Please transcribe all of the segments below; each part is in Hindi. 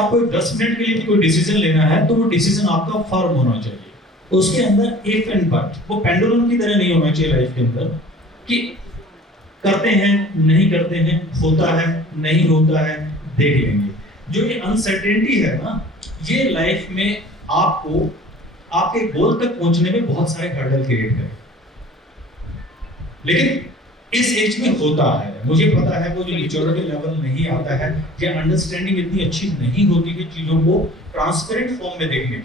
आपको 10 मिनट के लिए कोई डिसीजन लेना है तो वो डिसीजन आपका फर्म होना चाहिए, उसके अंदर इफ एंड बट, वो पेंडुलम की तरह नहीं होना चाहिए लाइफ के अंदर कि करते हैं नहीं करते हैं, होता है नहीं होता है, देख लेंगे। जो ये अनसर्टेनिटी है ना, ये लाइफ में आपको आपके गोल तक पहुंचने में बहुत सारे हर्डल क्रिएट करें। लेकिन इस एज में होता है, मुझे पता है, वो जो मैच्योरिटी लेवल नहीं आता है या अंडरस्टैंडिंग इतनी अच्छी नहीं होती कि चीजों को ट्रांसपेरेंट फॉर्म में देखने की,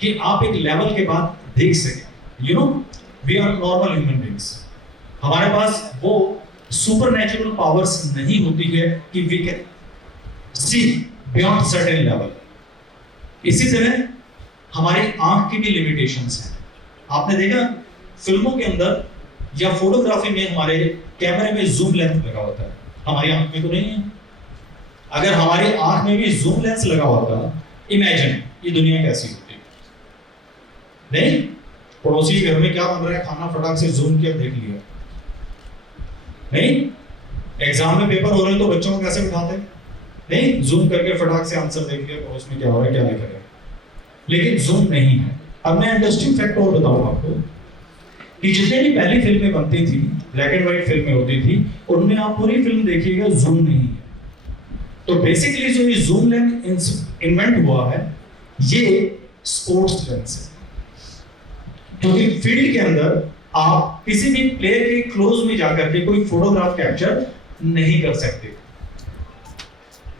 कि आप एक लेवल के बाद देख सकें। You know, we are normal human beings, हमारे पास वो सुपरनैचुरल पावर्स नहीं होती है कि we can see beyond certain level. इसी तरह हमारी आंख की भी लिमिटेशंस हैं। आपने देखा फिल्मों के अंदर या फोटोग्राफी में हमारे कैमरे में जूम लेंस लगा होता है, हमारी आंख में तो नहीं है। अगर हमारी आंख में भी जूम लेंस लगा होता, इमेजिन ये दुनिया कैसी होती। नहीं, पड़ोसी के घर में क्या बन रहा है, खाना फटाक से जूम किया देख लिया। नहीं, एग्जाम में पेपर हो रहे हैं तो बच्चों को कैसे बिठाते, नहीं, जूम करके फटाक से आंसर देख लिया, पड़ोस में क्या हो रहा है क्या लिखा है। लेकिन जूम नहीं है। अब मैं इंटरेस्टिंग फैक्ट और बताऊं आपको कि जितने भी पहली फिल्में बनती थी, ब्लैक एंड व्हाइट फिल्में होती थी, उनमें आप पूरी फिल्म देखिएगा जूम नहीं है। तो बेसिकली जो ये जूम लेंस इन्वेंट हुआ है, ये स्पोर्ट्स लेंस है, क्योंकि फील्ड के अंदर आप किसी भी प्लेयर के क्लोज में जाकर के कोई फोटोग्राफ कैप्चर नहीं कर सकते।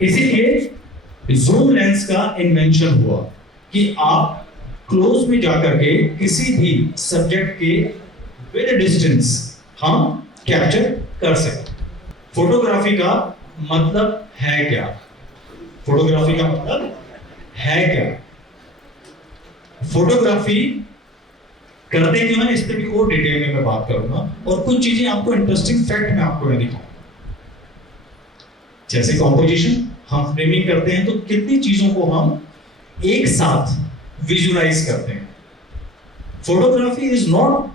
इसीलिए जूम लेंस का इन्वेंशन हुआ कि आप क्लोज में जाकर के किसी भी सब्जेक्ट के विद डिस्टेंस हम कैप्चर कर सकते। फोटोग्राफी का मतलब है क्या? फोटोग्राफी का मतलब है क्या? फोटोग्राफी करते क्यों है, इस पर भी और डिटेल में मैं बात करूंगा, और कुछ चीजें आपको इंटरेस्टिंग फैक्ट में आपको मैं दिखाऊंगा। जैसे कॉम्पोजिशन, हम फ्रेमिंग करते हैं तो कितनी चीजों को हम एक साथ विजुअलाइज करते हैं। Photography is not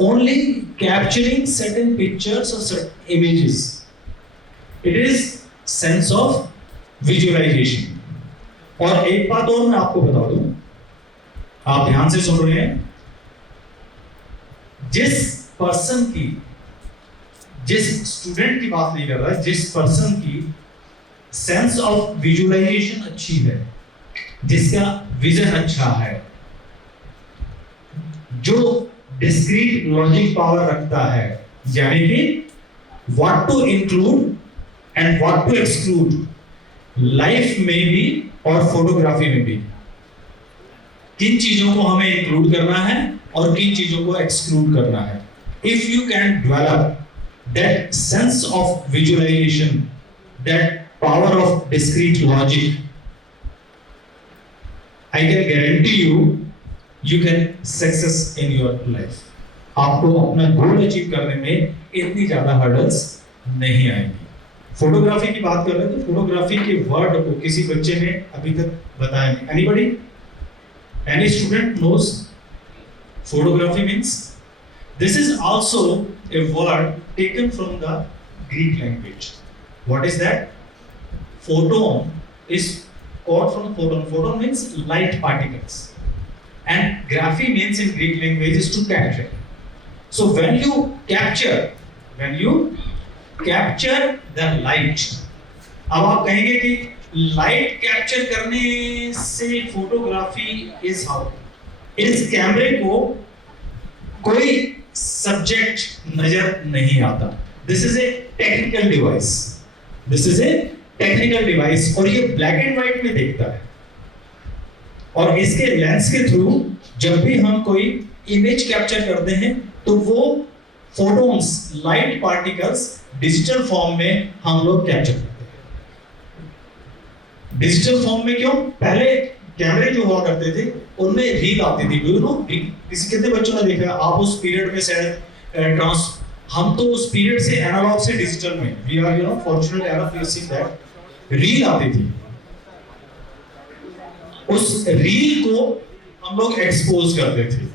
only capturing certain pictures or certain images, it is sense of visualization। और एक बात और मैं आपको बता दूं, आप ध्यान से सुन रहे हैं, जिस पर्सन की, जिस स्टूडेंट की बात नहीं कर रहा है, जिस पर्सन की सेंस ऑफ विजुअलाइजेशन अच्छी है, जिसका विजन अच्छा है, जो डिस्क्रीट लॉजिक पावर रखता है, यानी कि what to include and what to exclude, life में भी और फोटोग्राफी में भी किन चीजों को हमें इंक्लूड करना है और किन चीजों को एक्सक्लूड करना है। If you can develop that sense of visualization, that power of discrete logic, I can guarantee you can success in your life। आपको अपना गोल अचीव करने में इतनी ज्यादा हर्डल्स नहीं आएंगी। फोटोग्राफी की बात कर रहे हैं तो फोटोग्राफी के वर्ड को किसी बच्चे ने अभी तक बताया नहीं। Anybody, any student knows photography means? This is also a word taken from the Greek language. What is that? Photon is called from photon. Photon means light particles, and graphy means in Greek language is to capture. So when you capture the light, अब आप कहेंगे कि लाइट कैप्चर करने से फोटोग्राफी इज हाउ, इस कैमरे को कोई सब्जेक्ट नजर नहीं आता। This is a technical device, this is a technical device, और ये ब्लैक एंड व्हाइट में देखता है, और इसके लेंस के थ्रू जब भी हम कोई इमेज कैप्चर करते हैं तो वो photons, light particles digital form में हम लोग कैप्चर करते हैं। डिजिटल फॉर्म में क्यों? पहले कैमरे जो हुआ करते थे उनमें रील आती थी, यू नो, किसी कितने बच्चों ने देखा, आप उस पीरियड में शायद हम तो उस पीरियड से एनालॉग से डिजिटल में, we are, you know, fortunate enough to see that reel आती थी। उस रील को हम लोग एक्सपोज करते थे।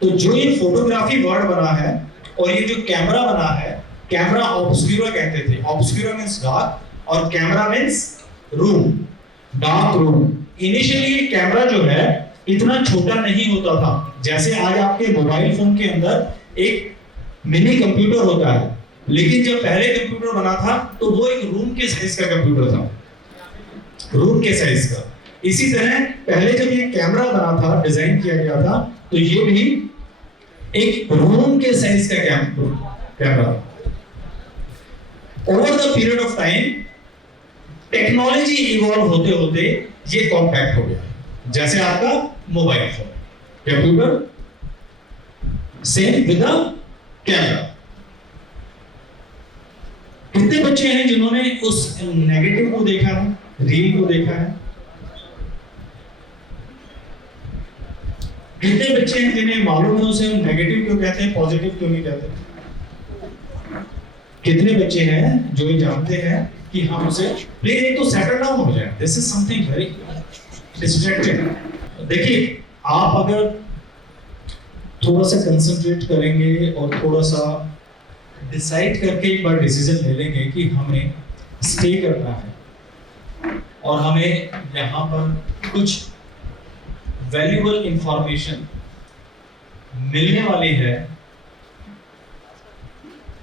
तो जो ये फोटोग्राफी वर्ड बना है और ये जो कैमरा बना है, कैमरा ऑब्सक्यूरा कहते थे। ऑब्सक्यूरा मींस डार्क और camera means room. Dark room. Initially ये कैमरा जो है इतना छोटा नहीं होता था, जैसे आज आपके मोबाइल फोन के अंदर एक मिनी कंप्यूटर होता है, लेकिन जब पहले कंप्यूटर बना था तो वो एक रूम के साइज का कंप्यूटर था, रूम के साइज का। इसी तरह पहले जब ये कैमरा बना था, डिजाइन किया गया था, तो ये भी एक रूम के साइज का camera. Over the period of time technology evolve होते होते ये कॉम्पैक्ट हो गया, जैसे आपका mobile phone, computer same with the camera. कितने बच्चे हैं जिन्होंने उस नेगेटिव को देखा है, रील को देखा है? कितने बच्चे हैं जिन्हें मालूम है उसे नेगेटिव क्यों कहते हैं, पॉजिटिव क्यों नहीं कहते? कितने बच्चे हैं जो ये जानते हैं कि हम उसे प्लीज एक तो सेटल डाउन हो जाए, this is something very distracting. देखिए, आप अगर थोड़ा सा कंसंट्रेट करेंगे और थोड़ा सा डिसाइड करके एक बार डिसीजन ले लेंगे कि हमें स्टे करना है और हमें यहाँ पर कुछ वैल्यूएबल इंफॉर्मेशन मिलने वाली है,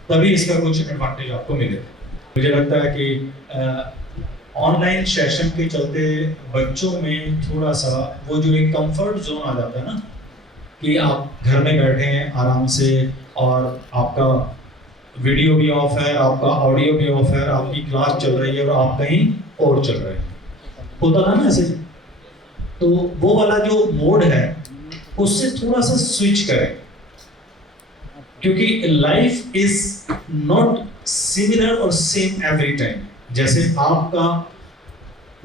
तभी इसका कुछ एडवांटेज आपको मिलेगा। मुझे लगता है कि ऑनलाइन सेशन के चलते बच्चों में थोड़ा सा वो जो एक कंफर्ट जोन आ जाता है ना, कि आप घर में बैठे हैं आराम से और आपका वीडियो भी ऑफ है, आपका ऑडियो भी ऑफ है, आपकी क्लास चल रही है और आप कहीं और चल रहे हैं, होता था ना ऐसे। तो वो वाला जो मोड है उससे थोड़ा सा स्विच करें, क्योंकि लाइफ इज नॉट सिमिलर और सेम एवरी टाइम। जैसे आपका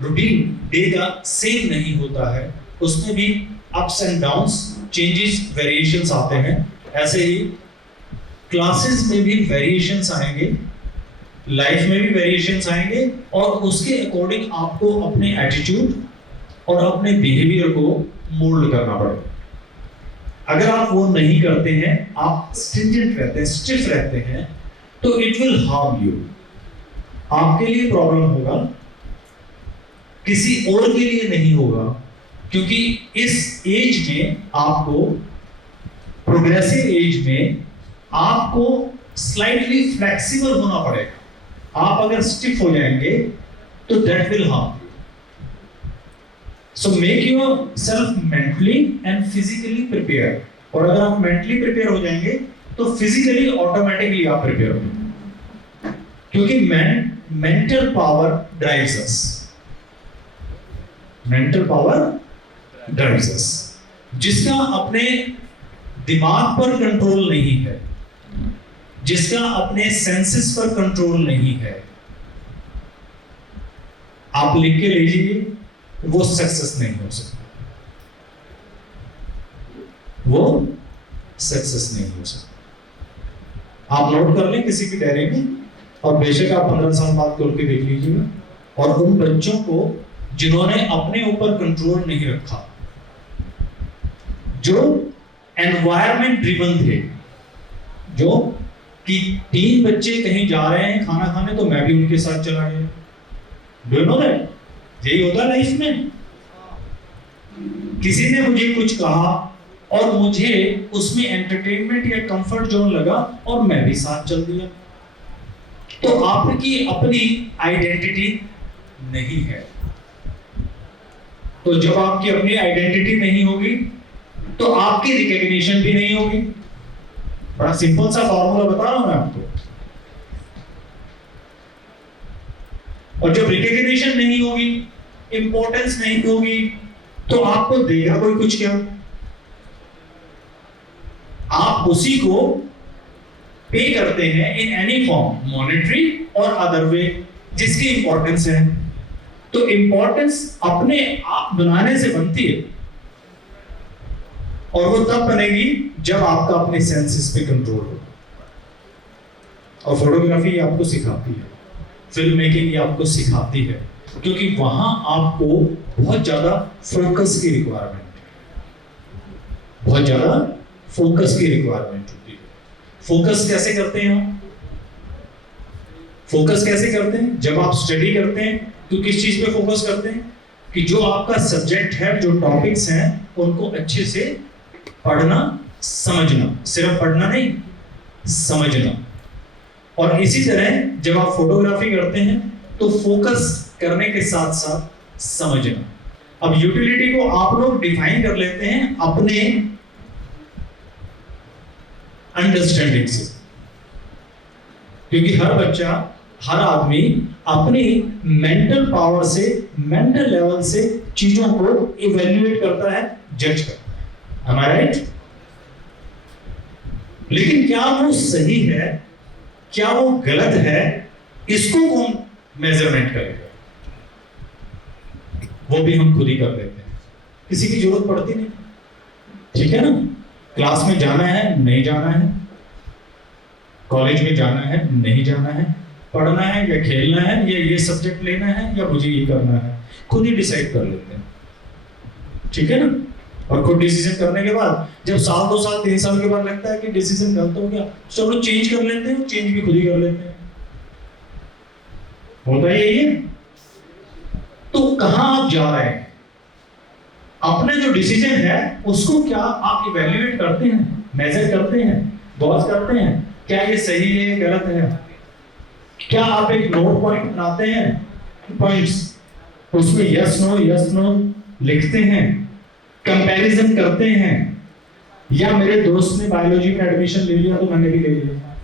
रूटीन डे का सेम नहीं होता है, उसमें भी ups and downs, changes, variations आते हैं, ऐसे ही क्लासेस में भी वेरिएशंस आएंगे, लाइफ में भी वेरिएशंस आएंगे, और उसके अकॉर्डिंग आपको अपने एटीट्यूड और अपने बिहेवियर को मोल्ड करना पड़ेगा। अगर आप वो नहीं करते हैं, आप स्ट्रिंजेंट रहते हैं, स्टिफ रहते हैं, तो इट विल हार्म यू। आपके लिए प्रॉब्लम होगा, किसी और के लिए नहीं होगा, क्योंकि इस एज में आपको, प्रोग्रेसिव एज में आपको स्लाइटली फ्लेक्सिबल होना पड़ेगा। आप अगर स्टिफ हो जाएंगे तो that will harm. So make yourself mentally and physically prepared। और अगर आप mentally prepare हो जाएंगे तो physically automatically आप prepare हो जाएंगे, क्योंकि mental power drives us। mental power drives us। जिसका अपने दिमाग पर कंट्रोल नहीं है, जिसका अपने सेंसेस पर कंट्रोल नहीं है, आप लिख के लीजिए, वो सक्सेस नहीं हो सकता, वो सक्सेस नहीं हो सकता। आप नोट कर लें किसी की डायरी में, और बेशक आप 15 साल बाद खोल के देख लीजिएगा। और उन बच्चों को जिन्होंने अपने ऊपर कंट्रोल नहीं रखा, जो एनवायरमेंट ड्रिवन थे, जो कि 3 बच्चे कहीं जा रहे हैं खाना खाने तो मैं भी उनके साथ चला गया। Do you know that? यही होता है लाइफ में। किसी ने मुझे कुछ कहा और मुझे उसमें एंटरटेनमेंट या कंफर्ट जोन लगा और मैं भी साथ चल दिया, तो आपकी अपनी आइडेंटिटी नहीं है। तो जब आपकी अपनी आइडेंटिटी नहीं होगी तो आपकी रिकॉग्निशन भी नहीं होगी। बड़ा सिंपल सा फॉर्मूला बता रहा हूं मैं आपको। और जब रिकॉग्निशन नहीं होगी, इंपॉर्टेंस नहीं होगी, तो आपको देगा कोई कुछ क्या? आप उसी को पे करते हैं इन एनी फॉर्म, मॉनेटरी और अदर वे, जिसकी इंपॉर्टेंस है। तो इंपॉर्टेंस अपने आप बनाने से बनती है, और वो तब बनेगी जब आपका अपने सेंसेस पे कंट्रोल हो। और फोटोग्राफी आपको सिखाती है, फिल्म मेकिंग ये आपको सिखाती है, क्योंकि वहां आपको बहुत ज्यादा फोकस की रिक्वायरमेंट है, बहुत ज्यादा फोकस की रिक्वायरमेंट होती है। फोकस कैसे करते हैं हम? फोकस कैसे करते हैं? जब आप स्टडी करते हैं तो किस चीज पे फोकस करते हैं? कि जो आपका सब्जेक्ट है, जो टॉपिक्स हैं, उनको अच्छे से पढ़ना, समझना, सिर्फ पढ़ना नहीं, समझना। और इसी तरह जब आप फोटोग्राफी करते हैं तो फोकस करने के साथ साथ समझना। अब यूटिलिटी को आप लोग डिफाइन कर लेते हैं अपने अंडरस्टैंडिंग से, क्योंकि हर बच्चा, हर आदमी अपनी मेंटल पावर से, मेंटल लेवल से चीजों को इवैल्यूएट करता है, जज करता है। Am I right? लेकिन क्या वो सही है, क्या वो गलत है, इसको कौन मेजरमेंट करेगा? वो भी हम खुद ही कर लेते हैं, किसी की जरूरत पड़ती नहीं। ठीक है ना? क्लास में जाना है, नहीं जाना है, कॉलेज में जाना है, नहीं जाना है, पढ़ना है या खेलना है, या ये सब्जेक्ट लेना है या मुझे ये करना है, खुद ही डिसाइड कर लेते हैं। ठीक है ना? और खुद डिसीजन करने के बाद जब साल, 2 साल, 3 साल के बाद लगता है कि डिसीजन गलत हो गया, चलो चेंज कर लेते हैं, चेंज भी खुद ही कर लेते हैं। होता यही है। तो कहां आप जा रहे हैं? अपने जो डिसीजन है उसको क्या आप इवैल्यूएट करते हैं, मेजर करते हैं, गौर करते हैं, क्या ये सही है, गलत है? क्या आप एक नोट पॉइंट बनाते हैं, पॉइंट्स, उसमें यस नो लिखते हैं, कंपैरिजन करते हैं? या मेरे दोस्त ने बायोलॉजी में एडमिशन ले लिया तो मैंने भी ले लिया,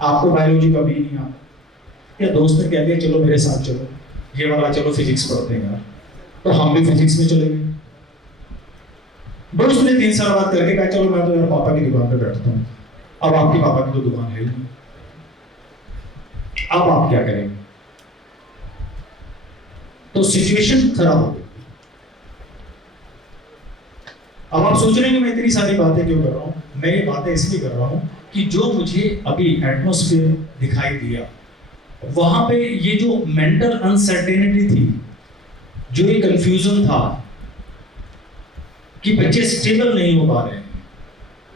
आपको बायोलॉजी कभी नहीं आता, या दोस्त ने कह दिया चलो मेरे साथ चलो, ये वाला चलो फिजिक्स पढ़ते हैं यार, तो हम भी फिजिक्स में चले गए। दोस्त ने 3 साल बाद करके कहा चलो मैं तो यार पापा की दुकान पे बैठता हूँ। अब आपके पापा की तो दुकान है ही नहीं, अब आप क्या करेंगे? तो सिचुएशन खराब हो गई। अब आप सोच रहे हैं कि मैं इतनी सारी बातें क्यों कर रहा हूं? मैं ये बातें इसलिए कर रहा हूं कि जो मुझे अभी एटमॉस्फेयर दिखाई दिया, वहां पे ये जो मेंटल अनसर्टेनिटी थी, जो ये कंफ्यूजन था कि बच्चे स्टेबल नहीं हो पा रहे हैं,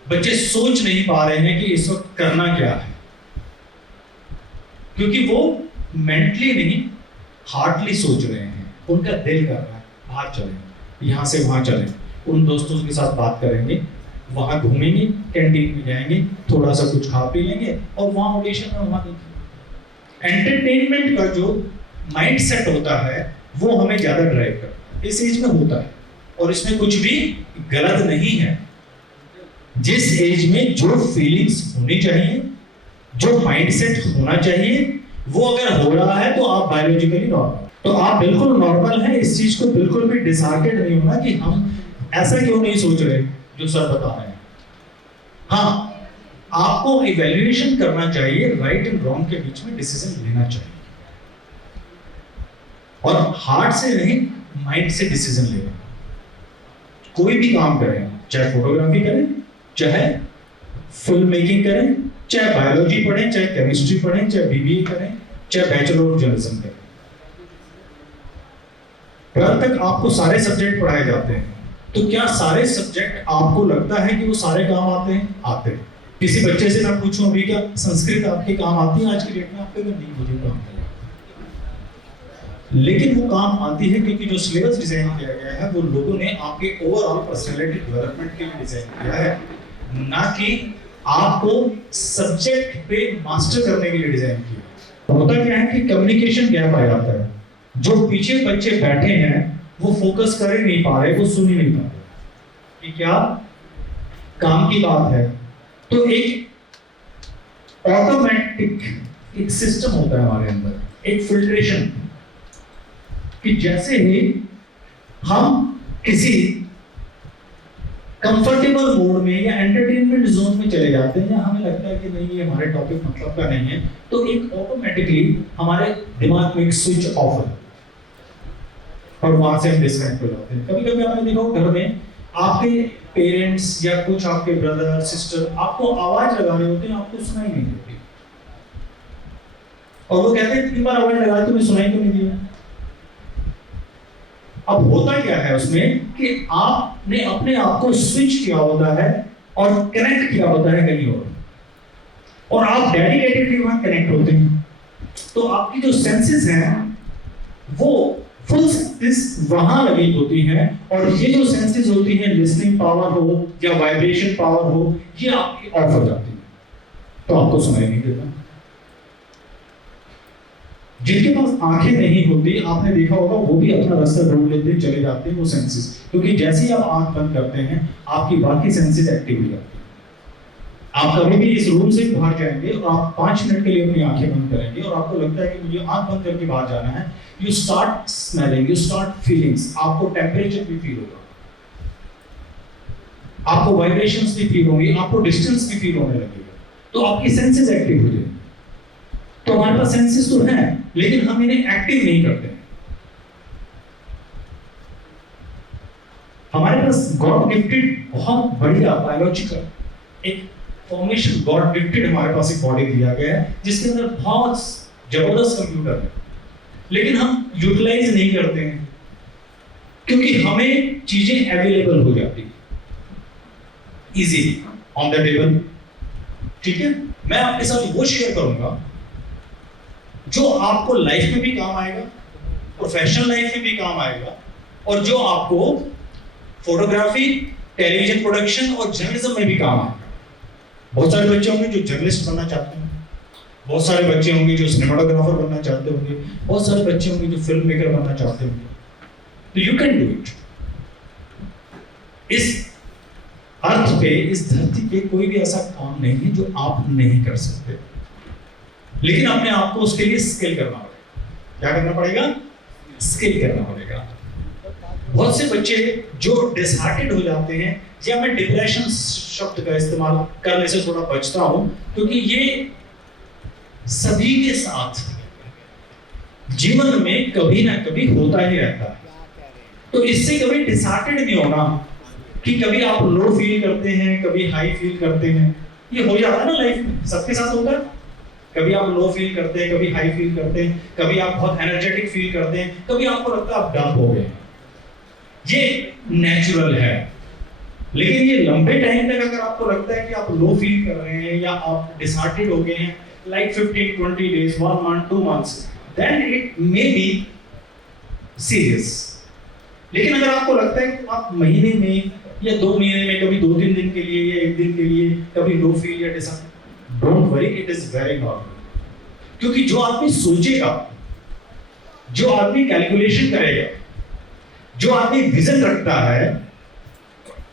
बच्चे सोच नहीं पा रहे हैं कि इस वक्त करना क्या है, क्योंकि वो मेंटली नहीं, हार्टली सोच रहे हैं। उनका दिल कर रहा है बाहर चलें, यहां से वहां चलें, उन दोस्तों के साथ बात करेंगे, वहां घूमेंगे, कैंटीन में जाएंगे, थोड़ा सा कुछ खा पी लेंगे और वहां ऑडिशन में वहां देखेंगे। एंटरटेनमेंट का जो माइंड सेट होता है वो हमें ज्यादा ड्राइव करता है, इस एज में होता है, और इसमें कुछ भी गलत नहीं है। जिस एज में जो फीलिंग्स होनी चाहिए, जो माइंड सेट होना चाहिए, वो अगर हो रहा है तो आप बायोलॉजिकली नॉर्मल, तो आप बिल्कुल नॉर्मल हैं। इस चीज को बिल्कुल भी डिसहार्टेड नहीं होना कि हम ऐसा क्यों नहीं सोच रहे जो सर बता रहे हैं। हाँ, आपको इवैल्यूएशन करना चाहिए, राइट एंड रॉन्ग के बीच में डिसीजन लेना चाहिए, और हार्ट से नहीं, माइंड से डिसीजन लेना। कोई भी काम करें, चाहे फोटोग्राफी करें, चाहे फिल्म मेकिंग करें, चाहे बायोलॉजी पढ़ें, चाहे केमिस्ट्री पढ़ें, चाहे बीबीए करें, चाहे बैचलर ऑफ जर्नलिज्म करें, जब तक आपको सारे सब्जेक्ट पढ़ाए जाते हैं, तो क्या सारे सब्जेक्ट आपको लगता है कि वो सारे काम आते हैं? आते हैं। किसी बच्चे से मैं पूछूं अभी, क्या संस्कृत आपके काम आती है आज की डेट में? आपके नहीं, मुझे काम नहीं, लेकिन वो काम आती है क्योंकि जो सिलेबस डिजाइन किया गया है वो लोगों ने आपके ओवरऑल पर्सनालिटी डेवलपमेंट के लिए डिजाइन किया है, ना कि आपको सब्जेक्ट पे मास्टर करने के लिए डिजाइन किया। होता क्या है कि कम्युनिकेशन गैप आ जाता है, जो पीछे बच्चे बैठे हैं वो फोकस कर ही नहीं पा रहे, वो सुन ही नहीं पा रहे कि क्या काम की बात है। तो एक ऑटोमेटिक एक सिस्टम होता है हमारे अंदर, एक फिल्ट्रेशन, कि जैसे ही हम किसी कंफर्टेबल मोड में या एंटरटेनमेंट जोन में चले जाते हैं, या हमें लगता है कि नहीं ये हमारे टॉपिक मतलब का नहीं है, तो एक ऑटोमेटिकली हमारे दिमाग में एक स्विच ऑफ है और वहां से हम डिस्कनेक्ट हो जाते हैं। कभी कभी आपने देखा घर में आपके पेरेंट्स या कुछ आपके ब्रदर सिस्टर आपको आवाज लगा रहे होते हैं, आपको सुनाई नहीं देती, और वो कहते हैं 3 बार आवाज लगा तुम्हें सुनाई क्यों नहीं दिया? अब होता क्या है उसमें कि आपने अपने आप को स्विच किया होता है और कनेक्ट किया होता है कहीं और आप डेडिकेटेडली वहां कनेक्ट होते हैं, तो आपकी जो सेंसेस हैं वो फुल सेंसेस वहां लगी होती हैं, और ये जो सेंसेस होती हैं, लिसनिंग पावर हो या वाइब्रेशन पावर हो, ये आपकी ऑफ हो जाती है, तो आपको सुनाई नहीं देता। जिनके पास आंखें नहीं होती, आपने देखा होगा, वो भी अपना रास्ता ढूंढ लेते हैं, चले जाते हैं वो सेंसेस, क्योंकि जैसे ही आप आंख बंद करते हैं आपकी बाकी सेंसेस एक्टिव हो जाती हैं। आप कभी भी इस रूम से बाहर जाएंगे और आप 5 मिनट के लिए अपनी आंखें बंद करेंगे और आपको लगता है कि मुझे आंख बंद करके बाहर जाना है, you start smelling, you start feelings, आपको टेम्परेचर भी फील होगा, आपको वाइब्रेशंस भी फील होंगी, आपको डिस्टेंस भी फील होने लगेगा, तो आपकी सेंसेस एक्टिव हो जाएंगी। तो हमारे पास सेंसेस तो हैं, लेकिन हम इन्हें एक्टिव नहीं करते। हमारे पास गॉड गिफ्टेड बहुत बढ़िया बायोलॉजिकल एक फॉर्मेशन, गॉड गिफ्टेड हमारे पास एक बॉडी दिया गया है जिसके अंदर बहुत जबरदस्त कंप्यूटर है, लेकिन हम यूटिलाइज नहीं करते हैं क्योंकि हमें चीजें अवेलेबल हो जाती है इजीली ऑन द टेबल। ठीक है, मैं आपके साथ वो शेयर करूंगा जो आपको लाइफ में भी काम आएगा, प्रोफेशनल लाइफ में भी काम आएगा, और जो आपको फोटोग्राफी, टेलीविजन प्रोडक्शन और जर्नलिज्म में भी काम आएगा। बहुत सारे बच्चे होंगे जो जर्नलिस्ट बनना चाहते हैं, बहुत सारे बच्चे होंगे जो सिनेमाटोग्राफर बनना चाहते होंगे, बहुत सारे बच्चे होंगे जो फिल्म मेकर बनना चाहते होंगे, तो यू कैन डू इट। इस अर्थ पे, इस धरती पे कोई भी ऐसा काम नहीं है जो आप नहीं कर सकते, लेकिन अपने आप को उसके लिए स्किल करना पड़ेगा। क्या करना पड़ेगा? स्किल करना पड़ेगा। बहुत से बच्चे जो डिसहार्टेड हो जाते हैं, या मैं डिप्रेशन शब्द का इस्तेमाल करने से थोड़ा बचता हूं क्योंकि ये सभी के साथ जीवन में कभी ना कभी होता ही रहता है, तो इससे कभी डिसहार्टेड नहीं होना कि कभी आप लो फील करते हैं, कभी हाई फील करते हैं, ये हो जाता है ना लाइफ में, सबके साथ होता है। कभी आप लो फील करते हैं, कभी हाई फील करते हैं, कभी आप बहुत एनर्जेटिक फील करते हैं, कभी आपको लगता है आप डंप हो गए। ये नेचुरल है, लेकिन ये लंबे टाइम तक अगर आपको लगता है कि आप लो फील कर रहे हैं या आप डिसहार्टेड हो गए हैं, like 15-20 days, 1 month, 2 months, then it may be serious। लेकिन अगर आपको लगता है कि आप महीने में या 2 महीने में, कभी 2-3 दिन के लिए या 1 दिन के लिए कभी लो फील या disheartened, don't worry, it is very normal. क्योंकि जो आदमी सोचेगा, जो आदमी कैलकुलेशन करेगा, जो आदमी विजन रखता है,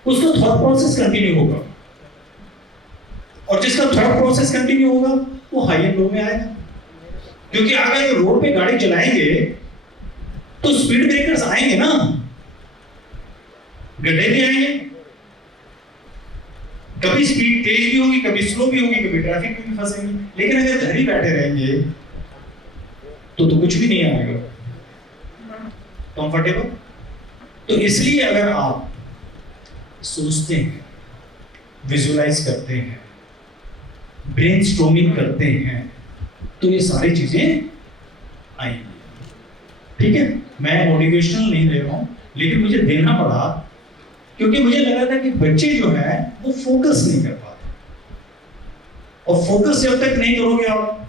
उसका थॉट प्रोसेस कंटिन्यू होगा, और जिसका थॉट प्रोसेस कंटिन्यू होगा वो हाई एंड लो में आएगा। क्योंकि अगर रोड पे गाड़ी चलाएंगे तो स्पीड ब्रेकर्स आएंगे ना, गड्ढे भी आएंगे, कभी स्पीड तेज भी होगी, कभी स्लो भी होगी, कभी ट्रैफिक में भी फंसेंगे। लेकिन अगर घर ही बैठे रहेंगे तो कुछ भी नहीं आएगा, कंफर्टेबल। तो इसलिए अगर आप सोचते हैं, विजुअलाइज करते हैं, ब्रेनस्टॉर्मिंग करते हैं, तो ये सारी चीजें आएंगी। ठीक है, मैं मोटिवेशनल नहीं दे रहा हूं, लेकिन मुझे देना पड़ा क्योंकि मुझे लगा था कि बच्चे जो है वो फोकस नहीं कर पाते, और फोकस जब तक नहीं करोगे आप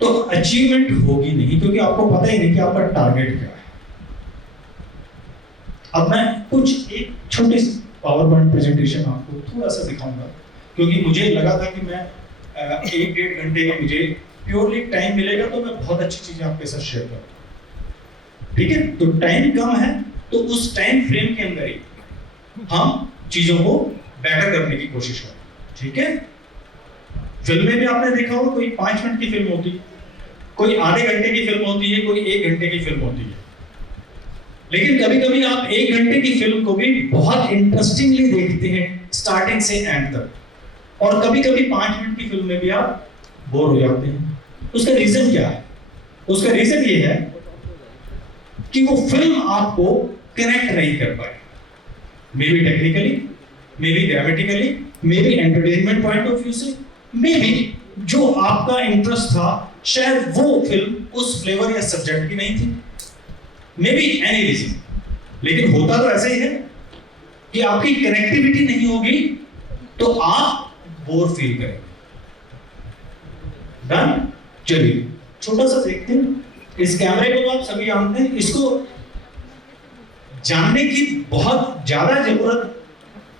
तो अचीवमेंट होगी नहीं, क्योंकि आपको पता ही नहीं कि आपका टारगेट क्या है। अब मैं कुछ एक छोटी सी पावर पॉइंट प्रेजेंटेशन आपको थोड़ा सा दिखाऊंगा, क्योंकि मुझे लगा था कि मैं 1-1.5 घंटे का मुझे प्योरली टाइम मिलेगा तो मैं बहुत अच्छी चीजें आपके साथ शेयर करूंगा। ठीक है, तो टाइम कम है, तो उस टाइम फ्रेम के अंदर ही हम चीजों को बेटर करने की कोशिश करें। ठीक है, फिल्में में आपने देखा होगा, कोई 5 मिनट की फिल्म होती है, कोई आधे घंटे की फिल्म होती है, कोई 1 घंटे की फिल्म होती है। लेकिन कभी कभी आप 1 घंटे की फिल्म को भी बहुत इंटरेस्टिंगली देखते हैं स्टार्टिंग से एंड तक, और कभी कभी 5 मिनट की फिल्म में भी आप बोर हो जाते हैं। उसका रीजन क्या है? उसका रीजन ये है कि वो फिल्म आपको कनेक्ट नहीं कर पाए, may be technically, may be grammatically, may be entertainment point of view से, मे बी जो आपका इंटरेस्ट था शायद वो फिल्म उस फ्लेवर या सब्जेक्ट की नहीं थी, मे बी एनी रीजन। लेकिन होता तो ऐसा ही है कि आपकी कनेक्टिविटी नहीं होगी तो आप बोर फील करेंगे। डन? चलिए छोटा सा देखते हैं इस कैमरे को आप सभी जानते हैं, इसको जानने की बहुत ज्यादा जरूरत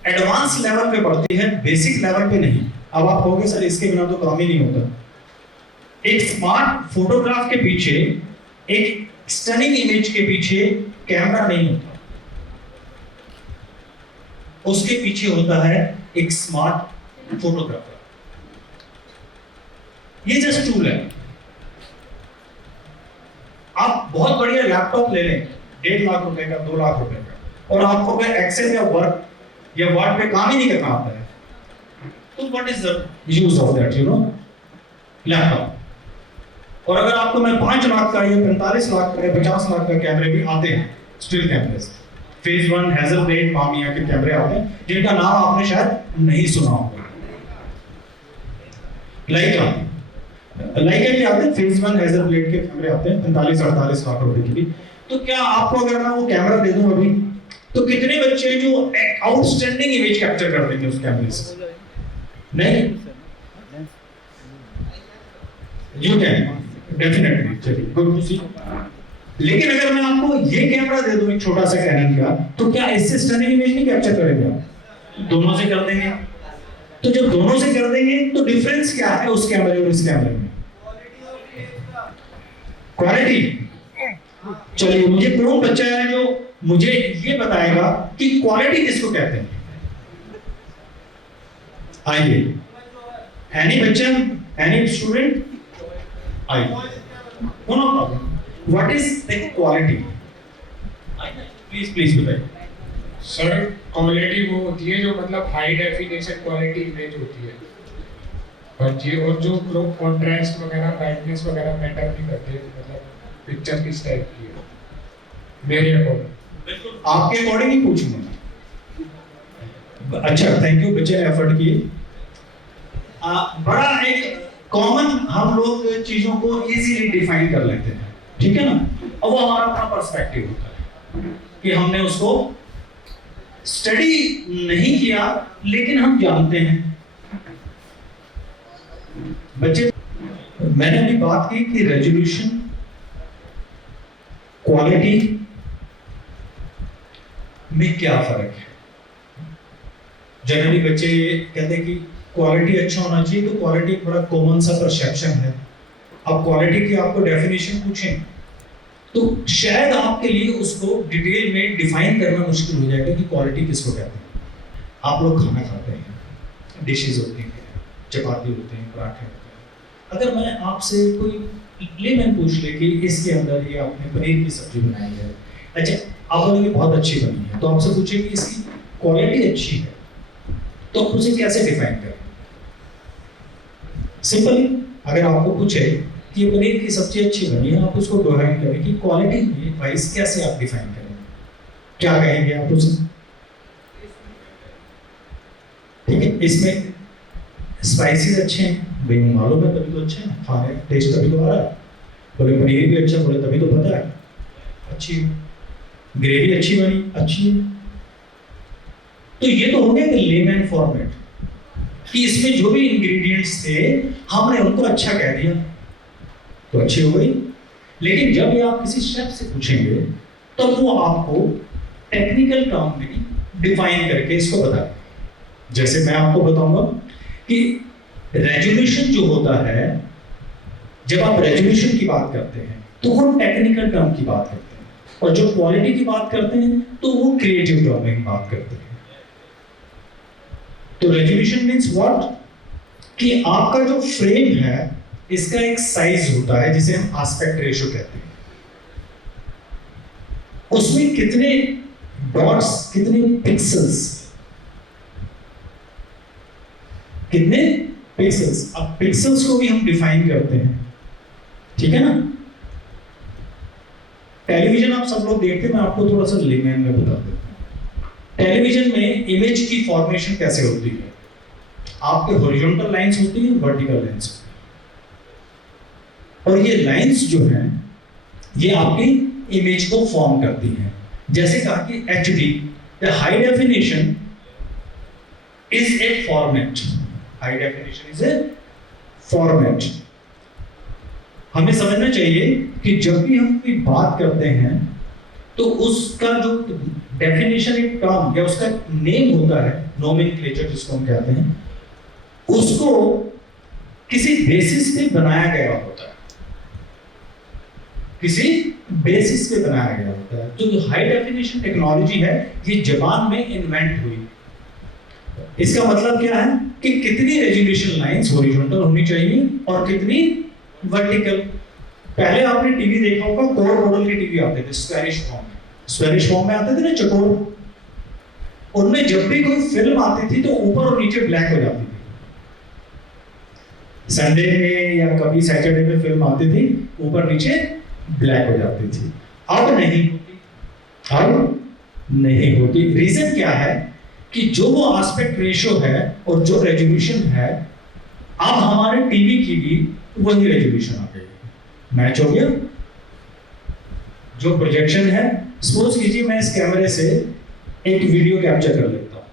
एडवांस लेवल पे पड़ती है, बेसिक लेवल पे नहीं। अब आप कहोगे सर इसके बिना तो काम ही नहीं होता। एक स्मार्ट फोटोग्राफ के पीछे, एक स्टनिंग इमेज के पीछे कैमरा नहीं होता, उसके पीछे होता है एक स्मार्ट फोटोग्राफर। ये जस्ट टूल है। आप बहुत बढ़िया लैपटॉप ले लें 1.5 लाख रुपए का, 2 लाख रुपए का, और आपको अगर एक्सेल या वर्ड पे काम ही नहीं करना आता है, तो what is the use of that, laptop. और अगर आपको मैं 5 लाख का या 45 लाख का या 50 लाख का कैमरे भी आते हैं, स्टिल कैमरे, फेज 1 हैजलब्लेड मामिया के कैमरे आते हैं, जिनका नाम आपने शायद नहीं सुना होगा। लाइका के आते हैं, फेज 1 हैजलब्लेड के कैमरे आते हैं 45-48 लाख रुपए की भी। तो क्या आपको अगर मैं वो कैमरा दे दूं अभी, तो कितने बच्चे जो आउटस्टैंडिंग इमेज कैप्चर कर देंगे उस कैमरे से? नहीं, यू कैन डेफिनेटली, चलिए गुड टू सी। लेकिन अगर मैं आपको ये कैमरा दे दूं एक छोटा सा कैनन का, तो क्या इससे स्टनिंग इमेज नहीं कैप्चर करेंगे आप? दोनों से कर देंगे। तो जब दोनों से कर देंगे तो डिफरेंस क्या है उस कैमरे और इस कैमरे में? क्वालिटी। चलिए, मुझे कौन बच्चा है जो मुझे ये बताएगा कि क्वालिटी किसको कहते हैं? आइए, एनी बच्चा, एनी स्टूडेंट, आइए, no problem. What is the quality? Please बताइए सर। क्वालिटी वो होती है जो मतलब हाई डेफिनेशन क्वालिटी इमेज होती है, और जो लोग कॉन्ट्रास्ट वगैरह, ब्राइटनेस वगैरह मैटर नहीं करते, मतलब पिक्चर किस टाइप की है मेरे अकॉर्डिंग। आपके अकॉर्डिंग ही पूछूंगा। अच्छा, थैंक यू, बच्चे ने एफर्ट किए। बड़ा एक कॉमन हम लोग चीजों को इजीली डिफाइन कर लेते हैं, ठीक है ना? और वो हमारा अपना पर्सपेक्टिव होता है कि हमने उसको स्टडी नहीं किया, लेकिन हम जानते हैं। बच्चे, मैंने अभी बात की कि रेजोल्यूशन, क्वालिटी में क्या फर्क है। जनरली बच्चे कहते हैं कि क्वालिटी अच्छा होना चाहिए, तो क्वालिटी बड़ा कॉमन सा परसेप्शन है। अब क्वालिटी की आपको डेफिनेशन पूछें तो शायद आपके लिए उसको डिटेल में डिफाइन करना मुश्किल हो जाएगा कि क्वालिटी किसको कहते हैं। आप लोग खाना खाते हैं, डिशेज होती हैं, चपाती होते हैं, पराठे होते हैं। अगर मैं आपसे कोई लेमन पूछ ले कि इसके अंदर ये आपने पनीर की सब्जी बनाई है, अच्छा आप बोलेंगे बहुत अच्छी बनी है, तो आपसे पूछे कि इसकी क्वालिटी अच्छी है, तो आप उसे कैसे डिफाइन करें? सिंपली, अगर आपको पूछे कि ये पनीर की सब्जी अच्छी बनी है, आप उसको डिफाइन करें कि क्वालिटी वाइज कैसे आप डिफाइन करेंगे, क्या कहेंगे आप उसे? ठीक है, इसमें स्पाइसेस अच्छे हैं, भाई मालूम है तभी तो अच्छे हैं, खाने टेस्ट तभी तो आ रहा है। बोले पनीर भी अच्छा, बोले तभी तो पता है अच्छी है। ग्रेवी अच्छी बनी, अच्छी है। तो ये तो हो गया कि लेमन फॉर्मेट, कि इसमें जो भी इंग्रेडिएंट्स थे हमने उनको अच्छा कह दिया तो अच्छी हो गई। लेकिन जब ये आप किसी शेफ से पूछेंगे तो वो आपको टेक्निकल टर्म में डिफाइन करके इसको बताए। जैसे मैं आपको बताऊंगा कि रेजोल्यूशन जो होता है, जब आप रेजोल्यूशन की बात करते हैं तो वो टेक्निकल टर्म की बात करते हैं, और जो क्वालिटी की बात करते हैं तो वो क्रिएटिव टर्म में बात करते हैं। तो रेजोल्यूशन मींस व्हाट, कि आपका जो फ्रेम है इसका एक साइज होता है जिसे हम एस्पेक्ट रेशियो कहते हैं। उसमें कितने डॉट्स, कितने पिक्सेल्स, कितने पिक्सेल्स, अब पिक्सेल्स को भी हम डिफाइन करते हैं, ठीक है ना? टेलीविजन आप सब लोग देखते हैं, मैं आपको थोड़ा सा लेमैन में बता देता हूं। टेलीविजन में इमेज की फॉर्मेशन कैसे होती है? आपके हॉरिजॉन्टल लाइंस होती है, वर्टिकल लाइंस होती है, और ये लाइंस जो हैं ये आपकी इमेज को फॉर्म करती हैं। जैसे कहा कि HD, the high definition is a format, high definition is a format. हमें समझना चाहिए कि जब भी हम कोई बात करते हैं तो उसका जो डेफिनेशन एक टर्म या उसका नेम होता है, नोमेनक्लेचर जिसको हम कहते हैं, उसको किसी बेसिस पे बनाया गया होता है, किसी बेसिस पे बनाया गया होता है। जो हाई डेफिनेशन टेक्नोलॉजी है ये जापान में इन्वेंट हुई। इसका मतलब क्या है कि कितनी रेजोल्यूशन लाइंस हॉरिजॉन्टल होनी चाहिए और कितनी वर्टिकल। पहले आपने टीवी देखा होगा, कोर मॉडल के टीवी आते थे स्क्वायरिश फॉर्म में आते थे ना, चकोर। उनमें जब भी कोई फिल्म आती थी तो ऊपर और नीचे ब्लैक हो जाती थी। संडे में या कभी सैटरडे में फिल्म आती थी, ऊपर नीचे ब्लैक हो जाती थी। अब नहीं होती, अब नहीं होती। रीजन क्या है कि जो वो एस्पेक्ट रेशियो है और जो रेजोल्यूशन है, अब हमारे टीवी की भी वही रेजोल्यूशन आ गई, मैच हो गया। जो प्रोजेक्शन है, सपोज कीजिए मैं इस कैमरे से एक वीडियो कैप्चर कर लेता हूं,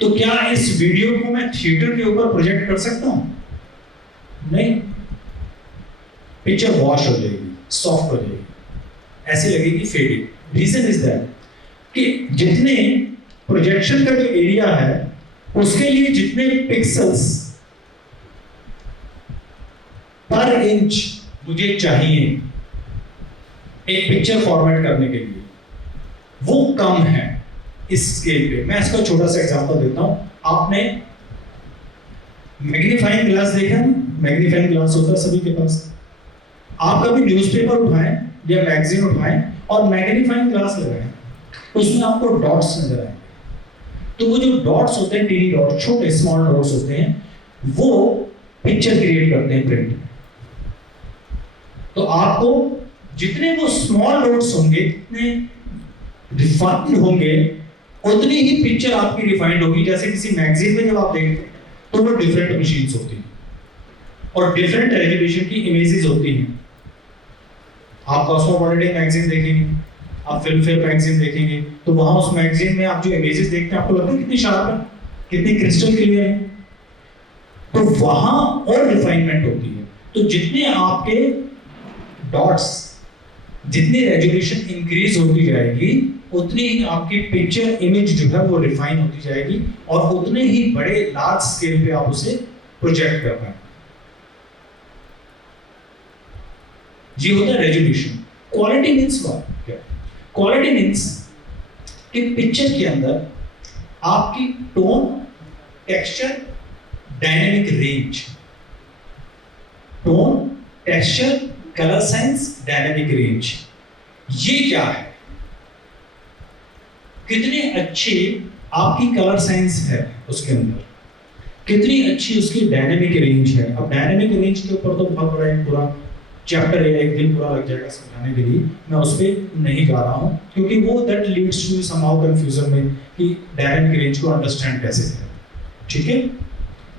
तो क्या इस वीडियो को मैं थिएटर के ऊपर प्रोजेक्ट कर सकता हूं? नहीं, पिक्चर वॉश हो जाएगी, सॉफ्ट हो जाएगी, ऐसे लगेगी फेडिंग। रीजन इज दैट कि जितने प्रोजेक्शन का जो एरिया है उसके लिए जितने पिक्सल्स पर इंच मुझे चाहिए एक पिक्चर फॉर्मेट करने के लिए, वो कम है इस स्केल पे। मैं इसका छोटा सा एग्जांपल देता हूं। आपने मैग्नीफाइंग ग्लास देखा है? मैग्नीफाइंग ग्लास होता है सभी के पास। आप कभी न्यूज़पेपर उठाएं या मैगजीन उठाएं और मैग्नीफाइंग ग्लास लगाएं, उसमें आपको डॉट्स नजर आएंगे। तो वो जो डॉट्स होते हैं, टीनी डॉट्स, छोटे स्मॉल डॉट्स होते हैं, वो पिक्चर क्रिएट करते हैं प्रिंट। तो आपको जितने वो स्मॉल डॉट्स होंगे, जितने रिफाइंड होंगे, उतनी ही पिक्चर आपकी रिफाइंड होगी। जैसे किसी मैगजीन में जब आप देखते हैं तो वो डिफरेंट मशीन्स होती हैं और डिफरेंट रेजोल्यूशन की इमेजेस होती हैं। आप कॉस्मोपॉलिटन मैगजीन देखेंगे, आप फिल्म फेयर मैगजीन देखेंगे, तो वहां उस मैगजीन में आप जो इमेजेस देखते हैं, आपको लगता है कितनी शार्प है, कितनी क्रिस्टल क्लियर है। तो वहां और रिफाइनमेंट होती है। तो जितने आपके डॉट्स, जितनी रेजोल्यूशन इंक्रीज होती जाएगी, उतनी ही आपकी पिक्चर इमेज जो है वो रिफाइन होती जाएगी और उतने ही बड़े लार्ज स्केल पे आप उसे प्रोजेक्ट कर पाएंगे। ये होता है रेजोल्यूशन। क्वालिटी मीन्स क्या? क्वालिटी मीन्स कि पिक्चर के अंदर आपकी tone, texture, dynamic range, tone, texture, colour science, dynamic range, ये क्या है? कितनी अच्छी आपकी कलर साइंस है उसके अंदर, कितनी अच्छी उसकी डायनेमिक रेंज है। अब डायनेमिक रेंज के ऊपर तो बहुत बड़ा एक पूरा चैप्टर है, एक दिन पूरा लग जाएगा समझाने के लिए, मैं उस पर नहीं जा रहा हूँ, क्योंकि वो that leads to somehow confusion में कि डायनेमिक रेंज को अंडरस्टैंड कैसे करें। ठीक है,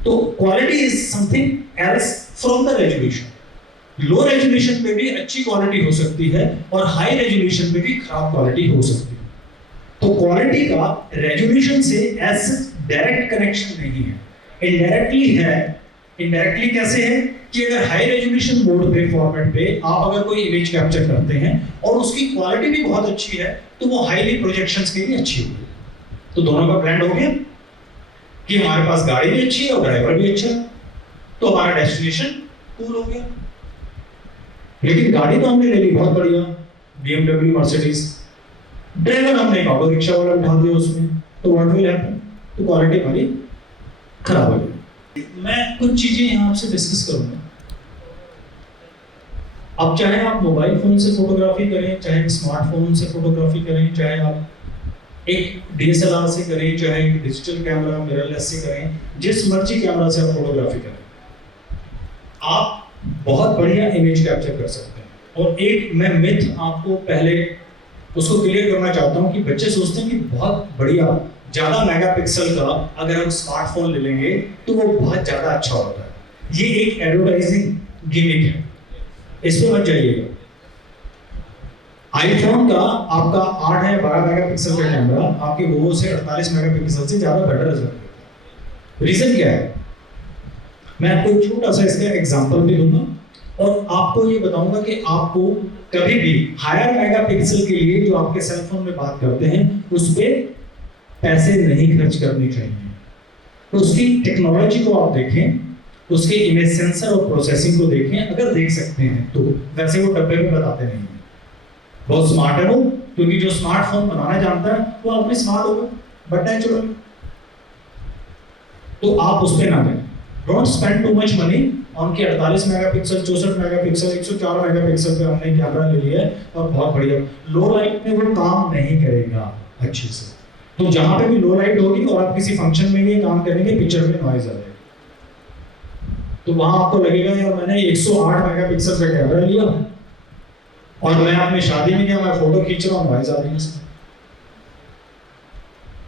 तो quality is something else from the resolution. Low resolution पे भी अच्छी क्वालिटी हो सकती है और हाई रेजोल्यूशन पे भी खराब क्वालिटी हो सकती है। तो क्वालिटी का रेजोल्यूशन से ऐसे डायरेक्ट कनेक्शन नहीं है, इनडायरेक्टली है। इनडायरेक्टली कैसे है कि अगर हाई रेजोल्यूशन मोड पे, फॉर्मेट पे आप अगर कोई इमेज कैप्चर करते हैं और उसकी क्वालिटी भी बहुत अच्छी है, तो वो हाईली प्रोजेक्शंस के लिए अच्छी होगी। तो दोनों का ब्रांड हो गया कि हमारे पास गाड़ी भी अच्छी है और ड्राइवर भी अच्छा है, तो हमारा डेस्टिनेशन कूल हो गया। लेकिन गाड़ी तो हमने ले ली बहुत बढ़िया, BMW, मर्सिडीज, ड्राइवर हमने एक ऑटो रिक्शा वाला उठा दिया उसमें, तो व्हाट विल हैपन? तो क्वालिटी हमारी खराब हो गई। मैं कुछ चीजें यहाँ आपसे डिस्कस करूंगा। अब चाहे आप मोबाइल फोन से फोटोग्राफी करें, चाहे स्मार्टफोन से फोटोग्राफी करें, चाहे आप एक DSLR से करें, चाहे एक डिजिटल कैमरा मिररलेस से करें, जिस मर्जी कैमरा से आप फोटोग्राफी करें, आप बहुत बढ़िया इमेज कैप्चर कर सकते हैं। और एक मैं मिथ आपको पहले उसको क्लियर करना चाहता हूँ कि बच्चे सोचते हैं कि बहुत बढ़िया ज़्यादा मेगापिक्सल का अगर हम स्मार्टफोन ले लेंगे तो वो बहुत ज़्यादा अच्छा होता है। ये एक एडवर्टाइजिंग गिमिक है, इस पे मत जाइएगा। आईफोन का आपका 8 है 12 मेगापिक्सल का कैमरा आपके वो से 48 मेगापिक्सल से ज़्यादा बेटर रिजल्ट देता है। रीज़न क्या है? मैं आपको एक छोटा सा इसका एग्जाम्पल भी दूंगा और आपको ये बताऊंगा कि आपको कभी भी हायर मेगापिक्सल के लिए जो आपके सेल फोन में बात करते हैं उस पे पैसे नहीं खर्च करने चाहिए। तो उसकी टेक्नोलॉजी को आप देखें, उसके इमेज सेंसर और प्रोसेसिंग को देखें, अगर देख सकते हैं तो। वैसे वो डब्बे में बताते नहीं है। बहुत स्मार्ट है वो, क्योंकि जो स्मार्टफोन बनाना जानता है वो अपने स्मार्ट होगा, बट नेचुरल। तो आप उस पे ना दें। Don't spend too much money on के 48 मेगापिक्सल, 64 मेगापिक्सल, 104 मेगापिक्सल पे हमने कैमरा ले लिया है और बहुत बढ़िया। लो लाइट में वो काम नहीं करेगा अच्छे से। तो जहां पे भी लो लाइट होगी और आप किसी फंक्शन में ये काम करेंगे, पिक्चर में नॉइज आ जाएगा, तो वहां आपको लगेगा यार मैंने 108 मेगापिक्सल का कैमरा लिया और मैं अपनी शादी में गया, मैं फोटो खींच रहा हूँ, नॉइज आ रही है इसमें,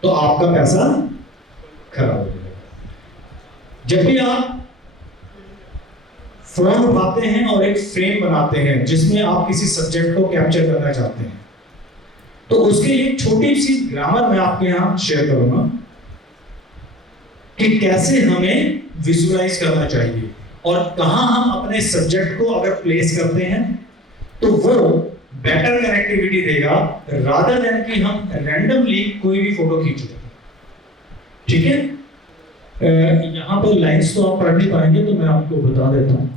तो आपका पैसा खराब हो जाएगा। जब भी आप फोन उठाते हैं और एक फ्रेम बनाते हैं जिसमें आप किसी सब्जेक्ट को कैप्चर करना चाहते हैं, तो उसके लिए छोटी सी ग्रामर मैं आपके यहां शेयर करूंगा कि कैसे हमें विजुअलाइज करना चाहिए और कहां हम अपने सब्जेक्ट को अगर प्लेस करते हैं तो वो बेटर कनेक्टिविटी देगा रादर देन कि हम रैंडमली कोई भी फोटो खींच लें। ठीक है, यहां पर लाइंस तो आप पढ़ नहीं पाएंगे तो मैं आपको बता देता हूं।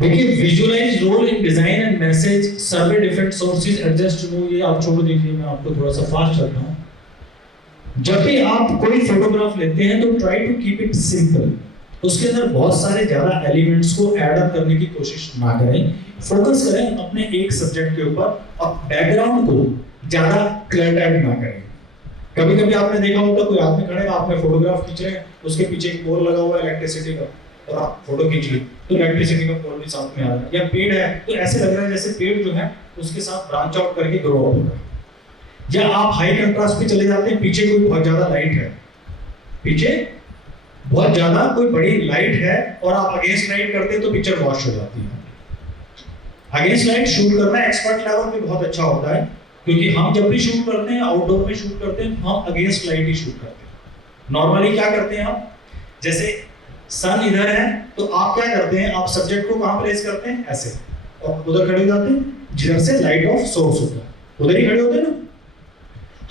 देखिए, visualize role in design and message, survey different sources, adjust remove, ये आप छोड़ दीजिए, मैं आपको थोड़ा सा फास्ट चलता हूं। जब भी आप कोई फोटोग्राफ लेते हैं तो try to keep it simple. उसके अंदर बहुत सारे ज्यादा एलिमेंट्स को ऐड अप करने की कोशिश ना करें, फोकस करें अपने एक सब्जेक्ट के ऊपर और बैकग्राउंड को ज्यादा क्लटर्ड ना करें। कभी कभी आपने देखा होगा कोई आदमी खड़े हैं, आपने फोटोग्राफ खींच रहे हैं, उसके पीछे एक पोल लगा हुआ है इलेक्ट्रिसिटी का और आप फोटो खींच ली तो इलेक्ट्रिसिटी का पोल भी साथ में आ रहा है, या पेड़ है तो ऐसे लग रहा है जैसे पेड़ जो है उसके साथ ब्रांच आउट करके ग्रो अप हो रहा है। या आप हाई कंट्रास्ट पे चले जाते हैं, पीछे कोई बहुत ज्यादा लाइट है, पीछे बहुत ज्यादा कोई बड़ी लाइट है और आप अगेंस्ट लाइट करते हैं तो पिक्चर वॉश हो जाती है। अगेंस्ट लाइट शूट करना एक्सपर्ट लेवल पे बहुत अच्छा होता है, क्योंकि हम जब भी शूट करते हैं, आउटडोर में शूट करते हैं, हम अगेंस्ट लाइट ही शूट करते हैं। नॉर्मली क्या करते हैं हम, जैसे सन इधर है तो आप क्या करते हैं, आप सब्जेक्ट को कहां प्लेस करते हैं, ऐसे, और उधर खड़े हो जाते हैं जिधर से लाइट ऑफ सोर्स होता है, उधर ही खड़े होते हैं ना।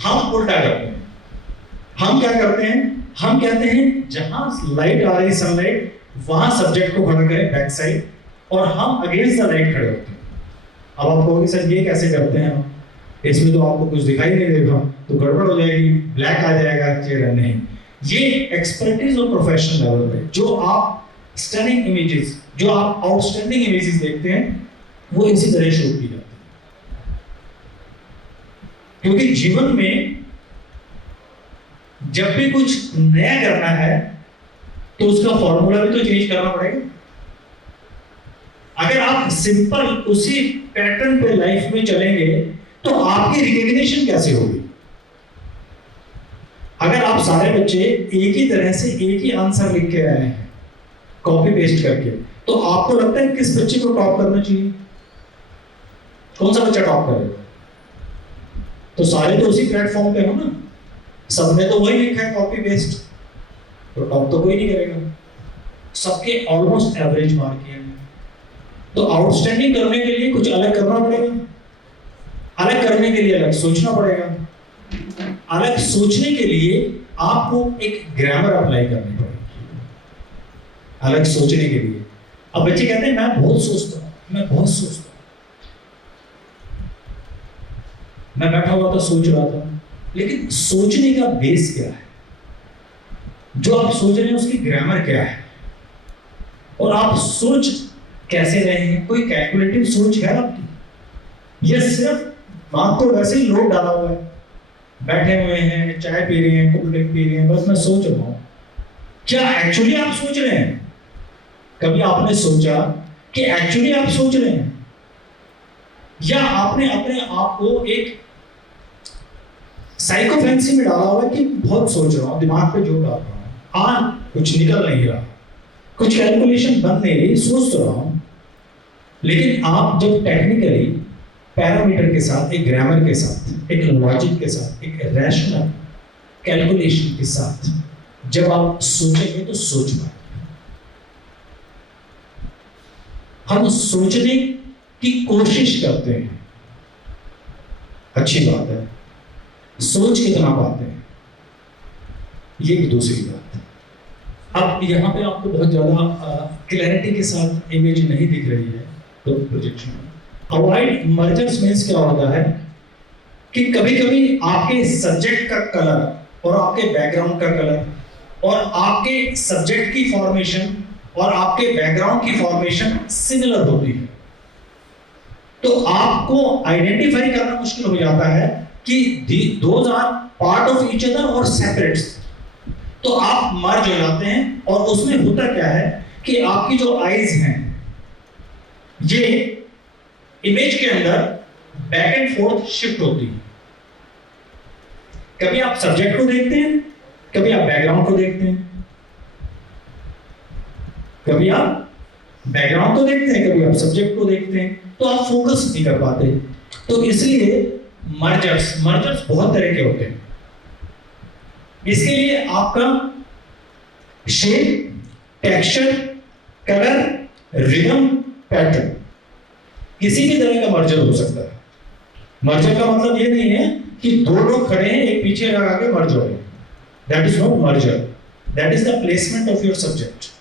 हम उल्टा करते हैं, हम क्या करते हैं, हम कहते हैं जहां लाइट आ रही सनलाइट वहां सब्जेक्ट को खड़ा करें बैक साइड और हम अगेंस्ट द लाइट खड़े होते हैं। अब आप कहोगे सर ये कैसे करते हैं हम, इसमें तो आपको कुछ दिखाई नहीं देगा, तो गड़बड़ हो जाएगी, ब्लैक आ जाएगा चेहरा। नहीं, ये एक्सपर्टीज और प्रोफेशनल लेवल पे जो आप स्टनिंग इमेजेस, जो आप आउटस्टैंडिंग इमेजेस देखते हैं वो इसी तरह शूट की जाती है। क्योंकि जीवन में जब भी कुछ नया करना है तो उसका फॉर्मूला भी तो चेंज करना पड़ेगा। अगर आप सिंपल उसी पैटर्न पे लाइफ में चलेंगे तो आपकी रिकॉग्निशन कैसे होगी? अगर आप सारे बच्चे एक ही तरह से एक ही आंसर लिख के आए हैं कॉपी पेस्ट करके, तो आपको लगता है किस बच्चे को टॉप करना चाहिए? कौन सा बच्चा टॉप करेगा? तो सारे तो उसी प्लेटफॉर्म पे हो ना, सबने तो वही लिखा है कॉपी पेस्ट, तो टॉप तो कोई नहीं करेगा। सबके ऑलमोस्ट एवरेज मार्क हैं। तो आउटस्टैंडिंग करने के लिए कुछ अलग करना पड़ेगा, अलग करने के लिए अलग सोचना पड़ेगा, अलग सोचने के लिए आपको एक ग्रामर अप्लाई करनी पड़ेगी, अलग सोचने के लिए। अब बच्चे कहते हैं मैं बहुत सोचता हूं, मैं बहुत सोचता हूं, मैं बैठा हुआ था सोच रहा था, लेकिन सोचने का बेस क्या है? जो आप सोच रहे हैं उसकी ग्रामर क्या है? और आप सोच कैसे रहे हैं? कोई कैलकुलेटिव सोच है आपकी? ये सिर्फ बात तो वैसे ही लोड डाला हुआ है, बैठे हुए हैं, चाय पी रहे हैं, कोल्ड ड्रिंक पी रहे हैं, बस मैं सोच रहा हूं। क्या एक्चुअली आप सोच रहे हैं? कभी आपने सोचा कि एक्चुअली आप सोच रहे हैं, या आपने अपने आप को एक साइकोफेंसी में डाला हुआ है कि बहुत सोच रहा हूं, दिमाग पे जोर डाल रहा हूं, कुछ निकल नहीं रहा, कुछ कैलकुलेशन बन नहीं रही, सोच तो रहा हूं। लेकिन आप जब टेक्निकली पैरामीटर के साथ, एक ग्रामर के साथ, एक लॉजिक के साथ, एक रैशनल कैलकुलेशन के साथ जब आप सोचेंगे तो सोच पाएंगे। हम सोचने की कोशिश करते हैं, अच्छी बात है। सोच कितना पाते हैं ये एक दूसरी बात है। अब यहाँ पे आपको बहुत ज्यादा क्लैरिटी के साथ इमेज नहीं दिख रही है तो प्रोजेक्शन। अवॉइड मर्जर्स मीन्स क्या होता है कि कभी कभी आपके सब्जेक्ट का कलर और आपके बैकग्राउंड का कलर और आपके सब्जेक्ट की फॉर्मेशन और आपके बैकग्राउंड की फॉर्मेशन सिमिलर होती है, तो आपको आइडेंटिफाई करना मुश्किल हो जाता है कि those are part of each other और सेपरेट्स। तो आप मर्ज हो जाते हैं और उसमें होता क्या है कि आपकी जो आईज हैं ये इमेज के अंदर बैक एंड फोर्थ शिफ्ट होती है। कभी आप सब्जेक्ट को देखते हैं, कभी आप बैकग्राउंड को देखते हैं, कभी आप बैकग्राउंड को देखते हैं, कभी आप सब्जेक्ट को देखते हैं, तो आप फोकस नहीं कर पाते। तो इसलिए मर्जर्स बहुत तरह के होते हैं। इसके लिए आपका shape, texture, colour, rhythm, pattern किसी भी तरह का मर्जर हो सकता है। मर्जर का मतलब ये नहीं है कि दो लोग खड़े हैं एक पीछे लगा के मर्ज हो रहे हैं। That is not merger, that is the placement of your subject.